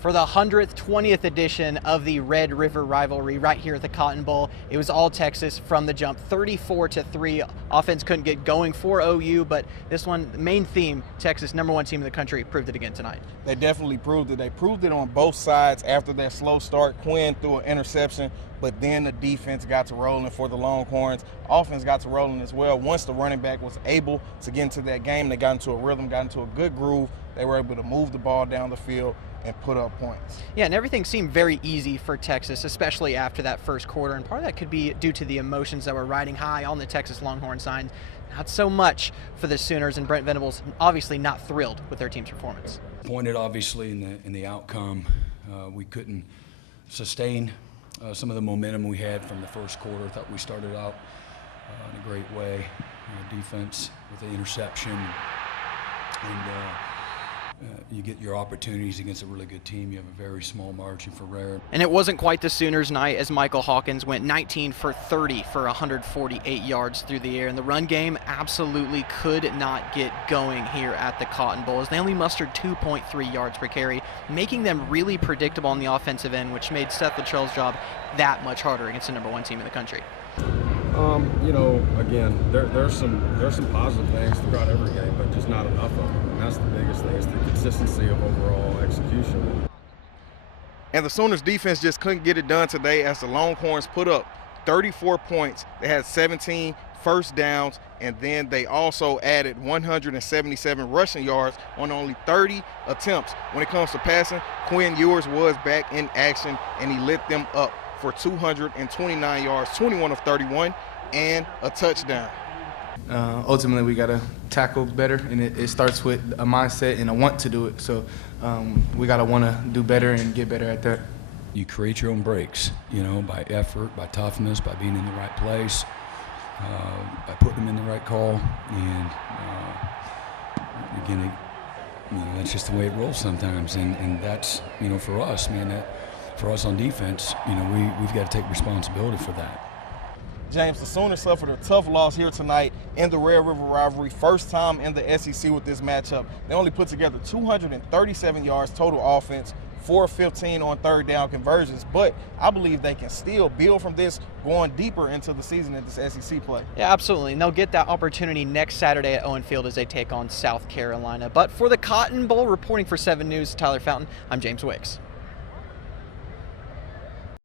for the 100th, 20th edition of the Red River Rivalry right here at the Cotton Bowl. It was all Texas from the jump, 34-3. Offense couldn't get going for OU, but this one, the main theme, Texas, #1 team in the country, proved it again tonight. They definitely proved it. They proved it on both sides after that slow start. Quinn threw an interception, but then the defense got to rolling for the Longhorns. Offense got to rolling as well. Once the running back was able to get into that game, they got into a rhythm, got into a good groove. They were able to move the ball down the field and put up points. Yeah, and everything seemed very easy for Texas, especially after that first quarter, and part of that could be due to the emotions that were riding high on the Texas Longhorn side. Not so much for the Sooners, and Brent Venables obviously not thrilled with their team's performance. Pointed obviously in the outcome. We couldn't sustain some of the momentum we had from the first quarter. I thought we started out in a great way. Defense with the interception, and you get your opportunities against a really good team. You have a very small margin for error. And it wasn't quite the Sooners' night, as Michael Hawkins went 19 for 30 for 148 yards through the air. And the run game absolutely could not get going here at the Cotton Bowl, as they only mustered 2.3 yards per carry, making them really predictable on the offensive end, which made Seth Luttrell's job that much harder against the #1 team in the country. Again, there's some positive things throughout every game, but just not enough of them. And that's the biggest thing, is the consistency of overall execution. And the Sooners defense just couldn't get it done today, as the Longhorns put up 34 points. They had 17 first downs, and then they also added 177 rushing yards on only 30 attempts. When it comes to passing, Quinn Ewers was back in action, and he lit them up for 229 yards, 21 of 31, and a touchdown. Ultimately, we got to tackle better, and it starts with a mindset and a want to do it. So we got to want to do better and get better at that. You create your own breaks, by effort, by toughness, by being in the right place, by putting them in the right call. And again, that's just the way it rolls sometimes. And that's, for us, for us on defense, we've got to take responsibility for that. James, the Sooners suffered a tough loss here tonight in the Red River Rivalry. First time in the SEC with this matchup. They only put together 237 yards total offense, 4-15 on third down conversions, but I believe they can still build from this going deeper into the season in this SEC play. Yeah, absolutely, and they'll get that opportunity next Saturday at Owen Field as they take on South Carolina. But for the Cotton Bowl, reporting for 7 News, Tyler Fountain, I'm James Wicks.